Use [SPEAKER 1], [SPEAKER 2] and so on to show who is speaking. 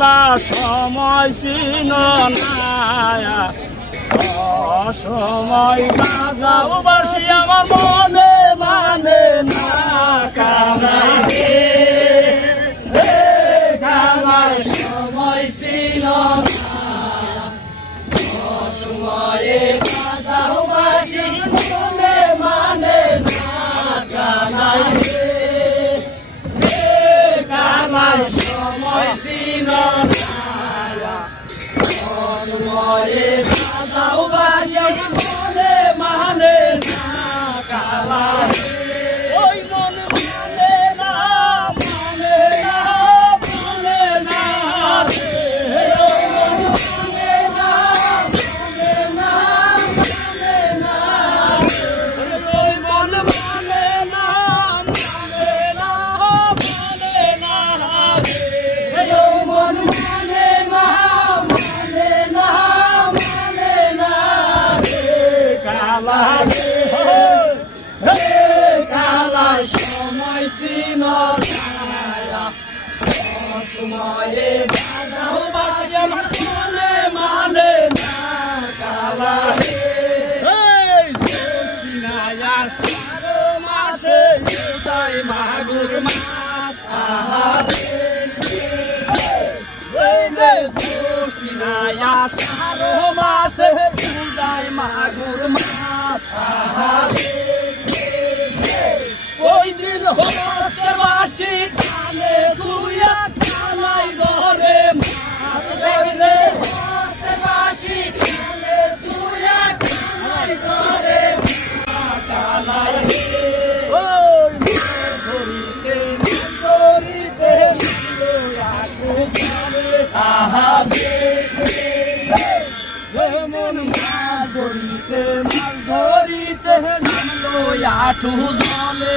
[SPEAKER 1] কালা সময় ছিল না সময় বাজাও বাসি আমার মনে মানে না কামাই সময় ছিল সময়ে কালা রে সময় ছিল না সময়ে বাধাও বাসে মনে মানে না কালা হে নায়া সারো মাসে তাই মাগুর মাস। আহা রে দোষ্টি নায়া সারো মাসে তাই মাগুর আহা ওই দিন হতে বাসি টানে তুইয়া কালাই ধরে মাছ রে হতে বাসি টানে তুইয়া কালাই ধরে রে ওই মাছ ধরিতে মাছ ধরিতে আহা ধরিতে মাছ ধরিতে নামলো আঠু জলে।